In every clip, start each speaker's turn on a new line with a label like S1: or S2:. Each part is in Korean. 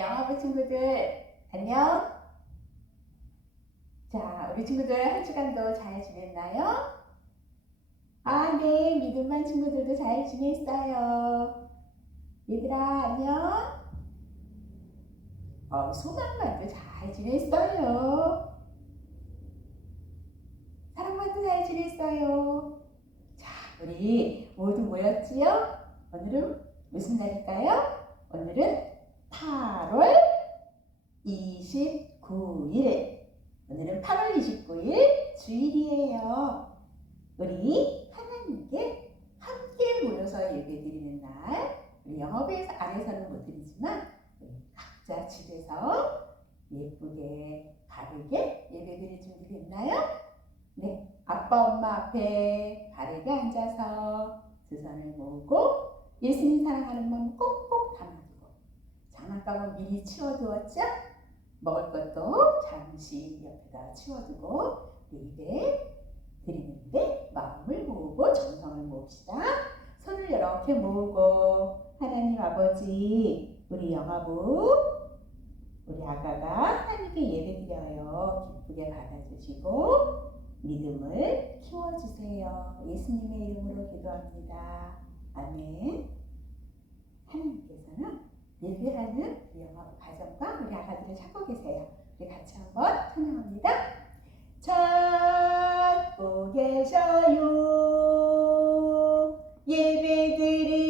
S1: 영어부 친구들 안녕. 자, 우리 친구들 한 주간도 잘 지냈나요? 아, 네, 믿음만 친구들도 잘 지냈어요. 얘들아, 안녕. 어, 소망만도 잘 지냈어요. 사랑만도 잘 지냈어요. 자, 우리 모두 모였지요? 오늘은 무슨 날일까요? 오늘은 8월 29일. 오늘은 8월 29일 주일이에요. 우리 하나님께 함께 모여서 예배 드리는 날. 우리 영어부에서 안에서는 못 드리지만 각자 집에서 예쁘게 바르게 예배 드릴 준비 됐나요? 네, 아빠 엄마 앞에 바르게 앉아서 두 손을 모으고 예수님 사랑하는 마음 꼭꼭 담아두고 장난감은 미리 치워두었죠? 먹을 것도 잠시 옆에다 치워두고 예배 드리는데 마음을 모으고 정성을 모읍시다. 손을 이렇게 모으고 하나님 아버지 우리 영아부 우리 아가가 하나님께 예배드려요. 기쁘게 받아주시고 믿음을 키워주세요. 예수님의 이름으로 기도합니다. 아멘. 하나님께서는 예배하는 우리 영어 가정과 우리 아가들을 찾고 계세요. 우리 같이 한번 찬양합니다. 찾고 계셔요. 예배 드리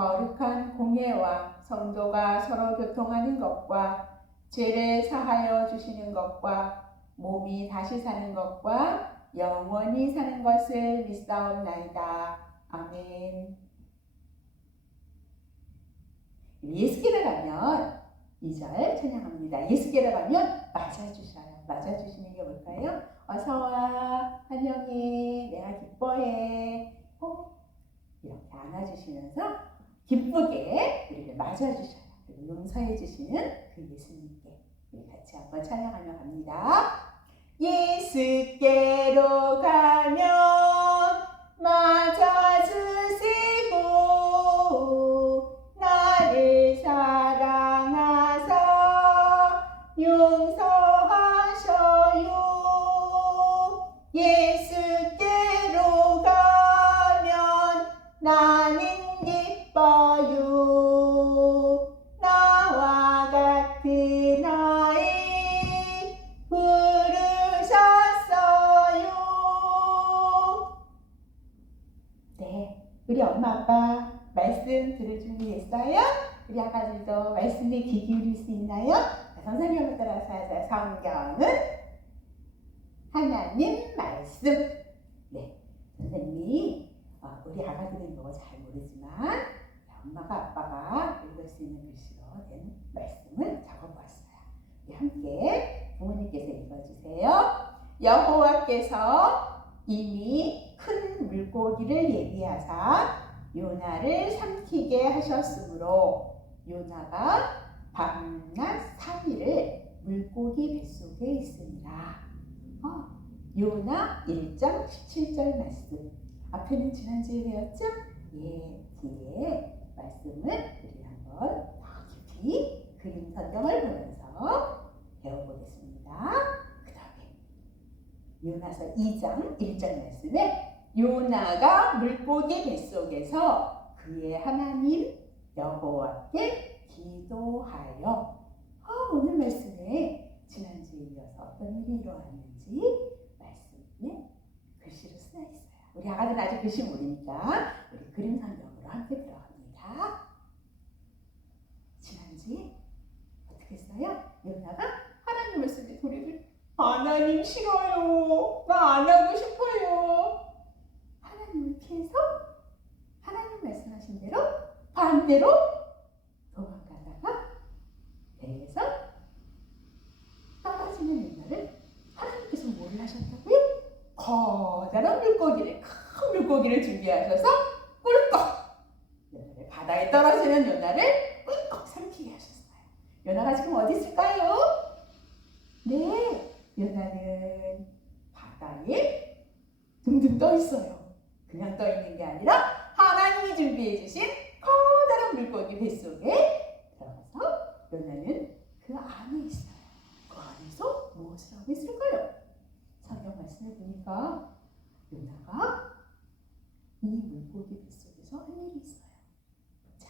S1: 거룩한 공예와 성도가 서로 교통하는 것과 죄를 사하여 주시는 것과 몸이 다시 사는 것과 영원히 사는 것을 믿사옵나이다. 아멘. 예수께로 가면 2절 찬양합니다. 예수께로 가면 맞아주셔요. 맞아주시는 게 뭘까요? 어서와, 환영해, 내가 기뻐해. 꼭 이렇게 안아주시면서 기쁘게 우리를 맞아주셔요. 그리고 용서해 주시는 그 예수님께 우리 같이 한번 찬양하며 갑니다. 예수께로 가면 맞아주시고 글씨로 된 말씀을 적어보았어요. 함께 부모님께서 읽어주세요. 여호와께서 이미 큰 물고기를 예비하사 요나를 삼키게 하셨으므로 요나가 밤낮 3일을 물고기 뱃속에 있습니다. 어, 요나 1장 17절 말씀. 앞에는 지난주에 배웠죠? 예, 뒤에 말씀을 우리 한번 다시 그림 선정을 보면서 배워보겠습니다. 그 다음에 요나서 2장 1절 말씀에 요나가 물고기 뱃속에서 그의 하나님 여호와께 기도하여 아, 오늘 말씀에 지난주에 이어서 어떤 일이 일어났는지 말씀에 글씨로 쓰여 있어요. 우리 아가들 아직 글씨 모르니까 우리 그림 상정으로 함께 하나님 싫어요. 나 안 하고 싶어요. 하나님을 피해서 하나님 말씀하신 대로 반대로 도망가다가 배에서 떨어지는 요나를 하나님께서 뭘 하셨다고요? 커다란 물고기를 큰 물고기를 준비하셔서 꿀꺽 바다에 떨어지는 요나를 꿀꺽 삼키게 하셨어요. 요나가 지금 어디 있을까요? 네, 요나는 바다에 둥둥 떠 있어요. 그냥 떠 있는 게 아니라 하나님이 준비해 주신 커다란 물고기 뱃속에 들어가서 요나는 그 안에 있어요. 그 안에서 무엇을 하고 있을까요? 성경 말씀을 보니까 요나가 이 물고기 뱃속에서 한 일이 있어요. 자,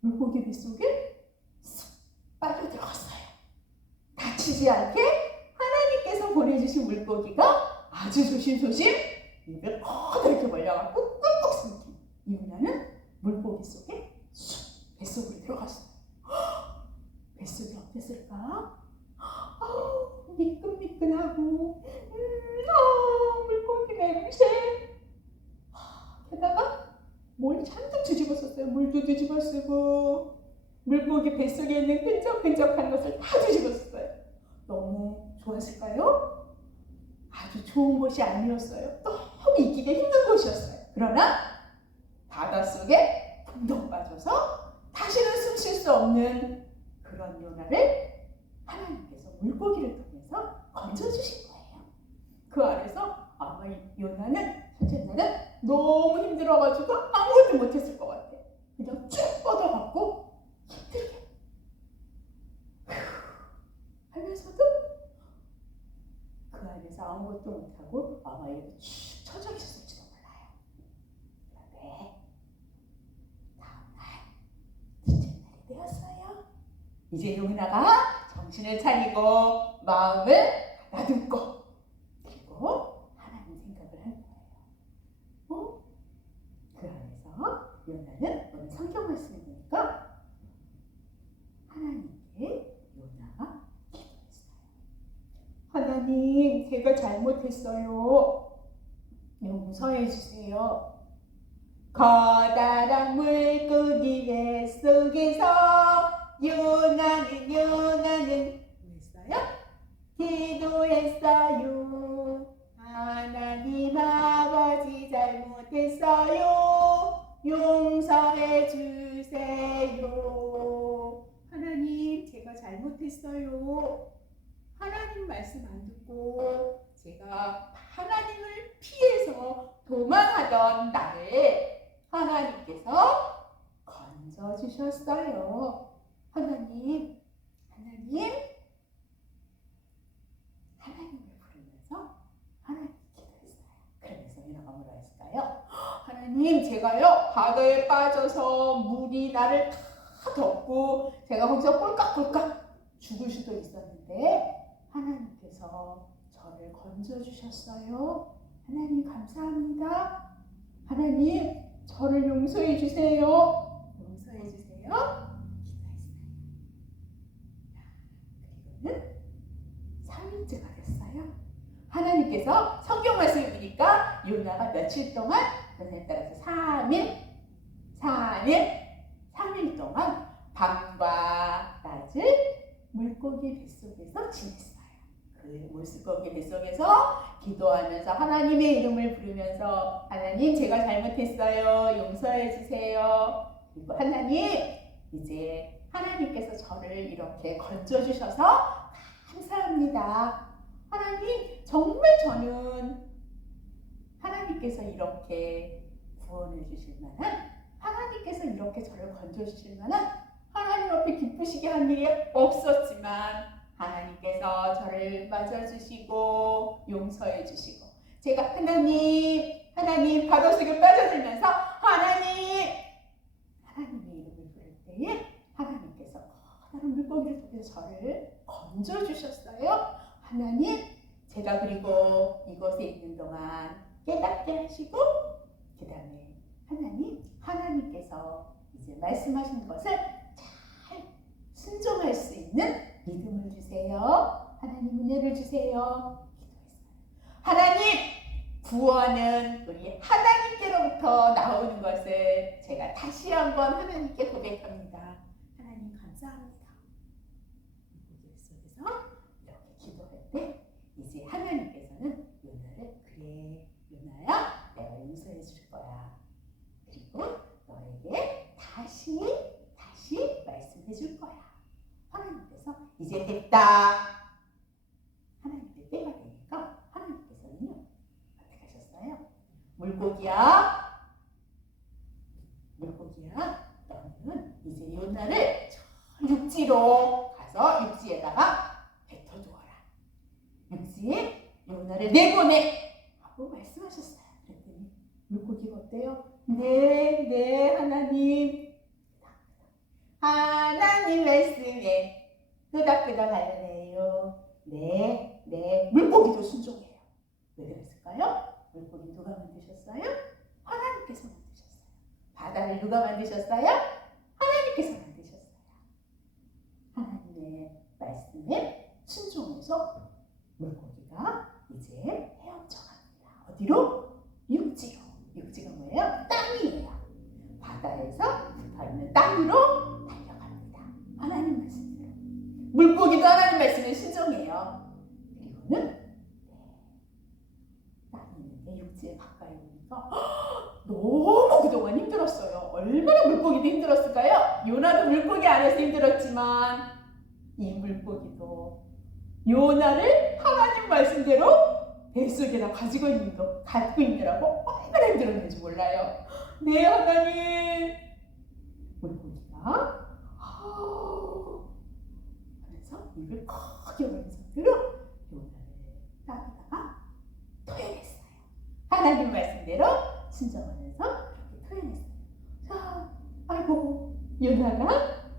S1: 물고기 뱃속에 쑥 빨려 들어갔어요. 다치지 않게 하나님께서 보내주신 물고기가 아주 조심조심 입을 커다랗게 벌려갖고 꾹꾹 숨긴 이유나는 물고기 속에 쑥 뱃속으로 들어갔어요. 헉, 뱃속이 어땠을까? 미끈미끈하고 음, 아, 물고기 냄새 하, 게다가 뭘 잔뜩 뒤집어 썼어요. 물도 뒤집어 쓰고 물고기 뱃속에 있는 끈적끈적한 것을 다 뒤집어 썼어요. 너무 좋았을까요? 아주 좋은 곳이 아니었어요. 너무 있기가 힘든 곳이었어요. 그러나 바닷속에 붕덩 빠져서 다시는 숨 쉴 수 없는 그런 요나를 하나님께서 물고기를 통해서 건져주신 거예요. 그 안에서 아마 이 요나는 첫째 날은 너무 힘들어가지고 아무것도 못했을 것 같아. 그냥 쭉 뻗어갖고 힘들게 하면서도 그 안에서 아무것도 못하고 아마 이렇게 쭉 처져 있었을지도 몰라요. 그런데 다음날 둘째 날이 되었어요. 이제 용나가 정신을 차리고 마음을 가다듬고 그리고 하나님 생각을 할 거예요. 어? 그 안에서 요나는 오늘 성경 말씀을 보니까 하나님께 요나가 기도했어요. 하나님, 제가 잘못했어요. 용서해 주세요. 커다란 물 기도했어요. 하나님 아버지 잘못했어요. 용서해 주세요. 하나님, 제가 잘못했어요. 하나님 말씀 안 듣고 제가 하나님을 피해서 도망하던 나를 하나님께서 건져 주셨어요. 하나님, 하나님, 하나님을 부르면서 하나님 기도했어요. 그러면서 유나가 뭐라 했을까요? 하나님, 제가요 바다에 빠져서 물이 나를 다 덮고 제가 거기서 꼴깍꼴깍 죽을 수도 있었는데 하나님께서 저를 건져 주셨어요. 하나님 감사합니다. 하나님 저를 용서해 주세요. 용서해 주세요. 그리고는 3일째가 됐어요. 하나님께서 성경 말씀을 보니까 요나가 며칠 동안 그에 따라서 3일, 3일, 3일 동안 밤과 낮을 물고기 뱃속에서 지냈어요. 그 물고기 뱃속에서 기도하면서 하나님의 이름을 부르면서 하나님 제가 잘못했어요. 용서해 주세요. 그리고 하나님 이제 하나님께서 저를 이렇게 건져 주셔서 감사합니다. 하나님 정말 저는 하나님께서 이렇게 구원해 주실 만한 하나님께서 이렇게 저를 건져 주실 만한 하나님 앞에 기쁘시게 한 일이 없었지만 하나님께서 저를 맞아 주시고 용서해 주시고 제가 하나님 하나님 바닷속에 빠져들면서 하나님 하나님의 이름을 부를 때에 하나님께서 커다란 물고기를 통해서 저를 건져 주셨어요. 하나님 제가 그리고 이곳에 있는 동안 깨닫게 하시고 그 다음에 하나님 하나님께서 이제 말씀하신 것을 잘 순종할 수 있는 믿음을 주세요. 하나님 은혜를 주세요. 하나님 구원은 우리 하나님께로부터 나오는 것을 제가 다시 한번 하나님께 고백합니다. 하나님 감사합니다. 이렇게 기도할 때 하나님께서는 요나를 그래 요나야 내가 용서해 줄 거야. 그리고 너에게 다시 다시 말씀해 줄 거야. 하나님께서 이제 됐다. 하나님께 때가 되니까 하나님께서는요 어떻게 하셨어요? 물고기야, 물고기야, 너는 이제 요나를 저 육지로 가서 육지에다가 뱉어두어라. 육지에 요나를 내보내 하고 말씀하셨어요. 그랬더니 물고기가 어때요? 네, 네, 하나님. 하나님 말씀에 끄덕끄덕 할래요. 네, 네. 물고기도 순종해요. 왜 그랬을까요? 물고기 누가 만드셨어요? 하나님께서 만드셨어요. 바다를 누가 만드셨어요? 하나님께서 만드셨어요. 하나님의 말씀에 순종해서 물고기가 이제 헤엄쳐 갑니다. 어디로? 육지로. 육지가 뭐예요? 땅이에요. 바다에서 있는 땅으로 달려갑니다. 하나님 말씀대로. 물고기도 하나님 말씀에 순종해요. 그리고는 땅이 있는데 육지에 가까이 오니까 너무 그동안 힘들었어요. 얼마나 물고기도 힘들었을까요? 요나도 물고기 안에서 힘들었지만 이 물고기도 요나를 하나님 말씀대로 뱃속에다 가지고 있는 거 갖고 있느라고 얼마나 힘들었는지 몰라요. 네 하나님 물고기가 하우 하면서 입을 크게 열면서 들어 요나를. 하나님 말씀대로 그렇게 토해냈어요. 자, 아이고 요나가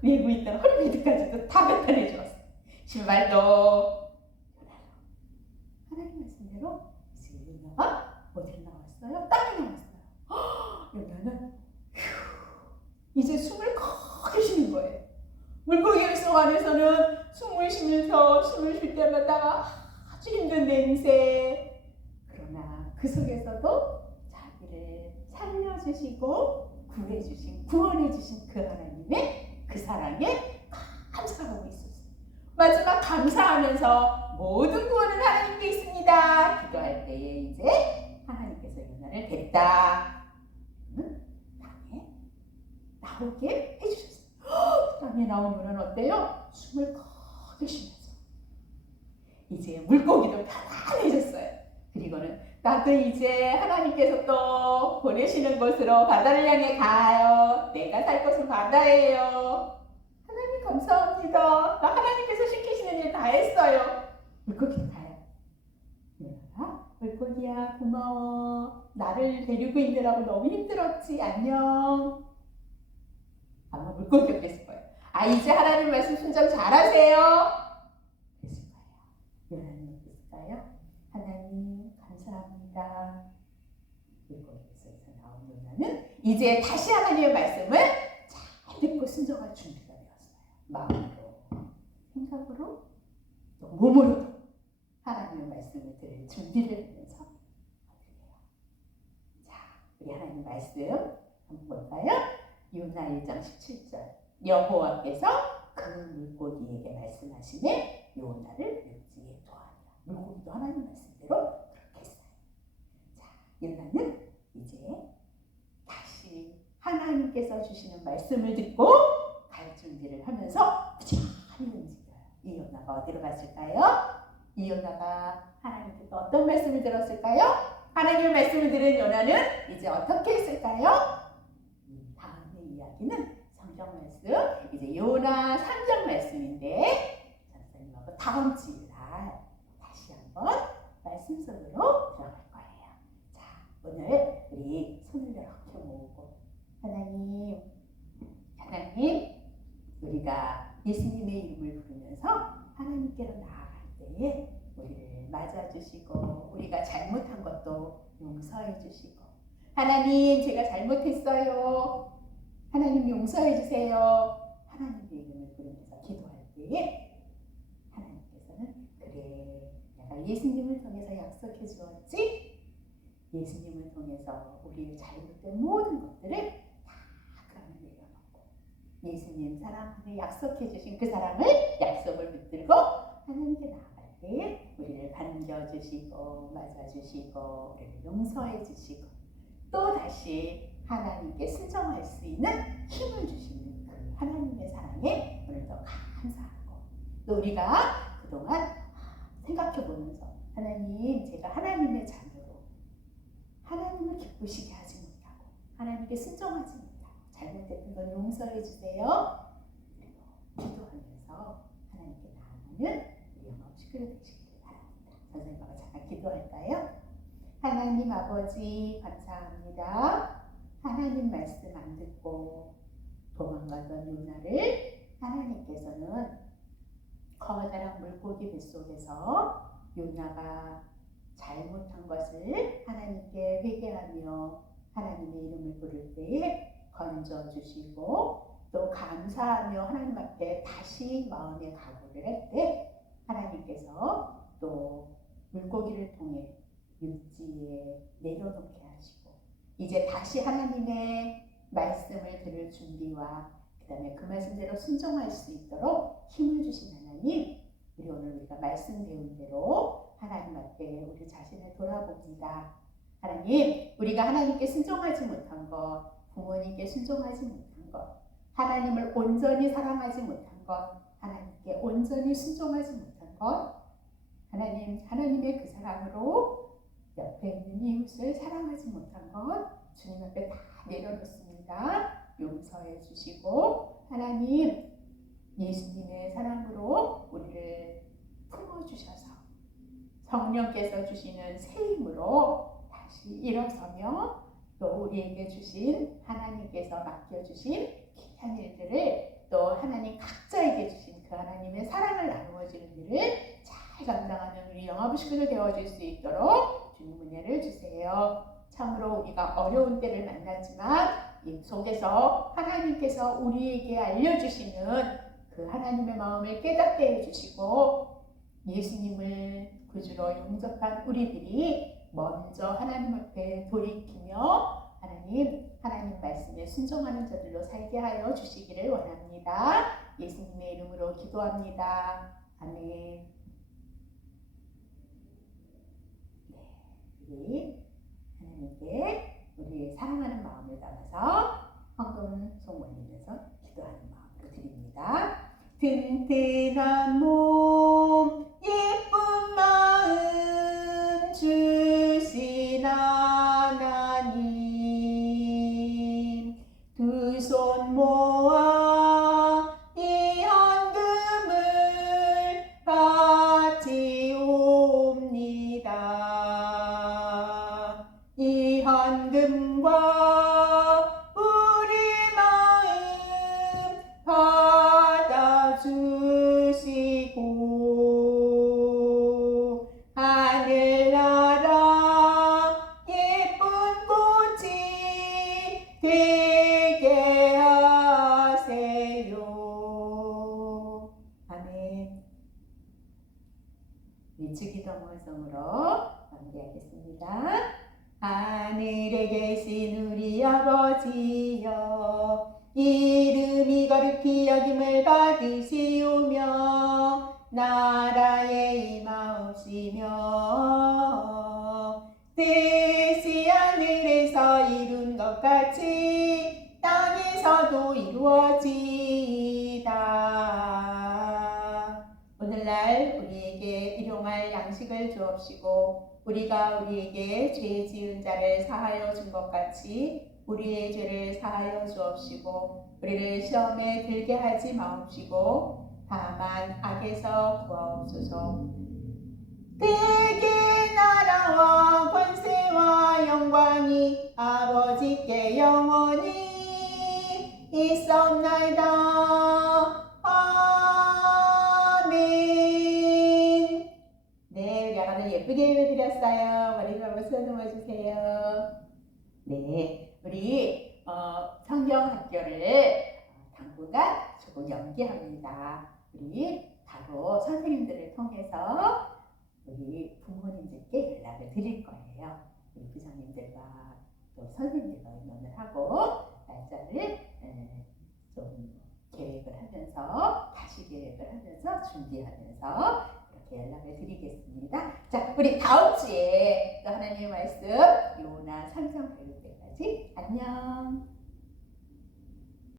S1: 메고 있던 허리비드까지도 다 뱉어내 주었어요. 신발도 하나님 말씀 대로 이제 요나가 어디로 나왔어요? 땅에 나왔어요. 휴, 이제 숨을 크게 쉬는 거예요. 물고기 속 안에서는 숨을 쉬면서 숨을 쉴 때마다 아주 힘든 냄새. 그러나 그 속에서도 자기를 살려주시고 구해주신 구원해주신 그 하나님의 그 사랑에 감사하고 있었어요. 마지막 감사하면서 모든 구원은 하나님께 있습니다. 기도할 때에 이제 하나님께서 요나를 됐다. 음, 땅에 나오게 해주셨어요. 헉, 땅에 나온 요나는 어때요? 숨을 크게 쉬면서 이제 물고기도 편안해졌어요. 그리고는 나도 이제 하나님께서 또 보내시는 곳으로 바다를 향해 가요. 내가 살 곳은 바다예요. 하나님 감사합니다. 나 하나님께서 시키시는 일 다 했어요. 물고기도 가요. 물고기야 고마워. 나를 데리고 있느라고 너무 힘들었지. 안녕. 아마 물고기가 그랬을 거예요. 아 이제 하나님 말씀 순종 잘하세요. 그랬을 거예요. 요나는 어땠을까요? 하나님 감사합니다. 물고기에서 나온 요나는 이제 다시 하나님의 말씀을 잘 듣고 순종할 준비가 되었어요. 마음으로, 생각으로, 또 몸으로도 하나님의 말씀을 들을 준비를 하면서? 자, 우리 하나님 말씀 한번 볼까요? 요나 1장 17절 여호와께서 그 물고기에게 말씀하시네 요나를 육지에 도하니라 물고기도 하나님 말씀대로 그렇게 했어요. 자, 요나는 이제 다시 하나님께서 주시는 말씀을 듣고 갈 준비를 하면서 움직여요. 이 요나가 어디로 갔을까요? 이 요나가 하나님께 어떤 말씀을 들었을까요? 하나님의 말씀을 들은 요나는 이제 어떻게 했을까요? 다음의 이야기는 성경 말씀, 이제 요나 3장 말씀인데 다음 주일날 다시 한번 말씀 속으로 들어갈 거예요. 자, 오늘 우리 손을 이렇게 모으고 하나님, 하나님, 우리가 예수님의 이름을 부르면서 하나님께로 나아갈 때에 우리를 맞아주시고 우리가 잘못한 것도 용서해 주시고 하나님 제가 잘못했어요. 하나님 용서해 주세요. 하나님의 이름을 부르면서 기도할 때에 하나님께서는 그래 내가 예수님을 통해서 약속해 주었지 예수님을 통해서 우리의 잘못된 모든 것들을 예수님 사랑을 약속해 주신 그 사랑을 약속을 붙들고 하나님께 나아갈 때 우리를 반겨주시고 맞아주시고 우리를 용서해 주시고 또 다시 하나님께 순종할 수 있는 힘을 주시는 그 하나님의 사랑에 오늘도 감사하고 또 우리가 그동안 생각해 보면서 하나님 제가 하나님의 자녀로 하나님을 기쁘시게 하지 못하고 하나님께 순종하지 못하고 잘못됐던 건 용서해 주세요. 기도하면서 하나님께 나아가는 우리 영업 시끄러 되시기를 바랍니다. 선생님과 잠깐 기도할까요? 하나님 아버지 감사합니다. 하나님 말씀 안 듣고 도망가던 요나를 하나님께서는 커다란 물고기 뱃속에서 요나가 잘못한 것을 하나님께 회개하며 하나님의 이름을 부를 때에 건져 주시고 또 감사하며 하나님 앞에 다시 마음의 각오를 할 때 하나님께서 또 물고기를 통해 육지에 내려놓게 하시고 이제 다시 하나님의 말씀을 들을 준비와 그다음에 그 말씀대로 순종할 수 있도록 힘을 주신 하나님 우리 오늘 우리가 말씀 배운 대로 하나님 앞에 우리 자신을 돌아봅니다. 하나님 우리가 하나님께 순종하지 못한 것 부모님께 순종하지 못한 것 하나님을 온전히 사랑하지 못한 것 하나님께 온전히 순종하지 못한 것 하나님 하나님의 그 사랑으로 옆에 있는 이웃을 사랑하지 못한 것 주님 앞에 다 내려놓습니다. 용서해 주시고 하나님 예수님의 사랑으로 우리를 품어 주셔서 성령께서 주시는 새 힘으로 다시 일어서며 또 우리에게 주신 하나님께서 맡겨 주신 귀한 일들을 또 하나님 각자에게 주신 그 하나님의 사랑을 나누어 주는 일을 잘 감당하는 우리 영화부 식구들 되어줄 수 있도록 주님 은혜를 주세요. 참으로 우리가 어려운 때를 만났지만 이 속에서 하나님께서 우리에게 알려주시는 그 하나님의 마음을 깨닫게 해주시고 예수님을 구주로 용접한 우리들이 먼저 하나님 앞에 돌이키며 하나님 하나님 말씀에 순종하는 자들로 살게 하여 주시기를 원합니다. 예수님의 이름으로 기도합니다. 아멘. 네, 우리 하나님께 우리 사랑하는 마음을 담아서 황금 송 올리면서 기도하는 마음으로 드립니다. 튼튼한 몸 것 같이 땅에서도 이루어지이다. 오늘날 우리에게 일용할 양식을 주옵시고 우리가 우리에게 죄 지은 자를 사하여 준 것 같이 우리의 죄를 사하여 주옵시고 우리를 시험에 들게 하지 마옵시고 다만 악에서 구하옵소서 대개 나라와 권세와 영광이 아버지께 영원히 있었나이다. 아멘. 네, 우리 아가들 예쁘게 예배드렸어요. 머리 한번 쓰다듬어 주세요. 네, 우리 어, 성경학교를 어, 당분간 조금 연기합니다. 우리 바로 선생님들을 통해서 우리 부모님들께 연락을 드릴 거예요. 우리 부장님들과 또 선생님들과 의논을 하고 날짜를 에, 좀 계획을 하면서 다시 계획을 하면서 준비하면서 그렇게 연락을 드리겠습니다. 자, 우리 다음 주에 또 하나님의 말씀 요나 삼성 배울 때까지 안녕.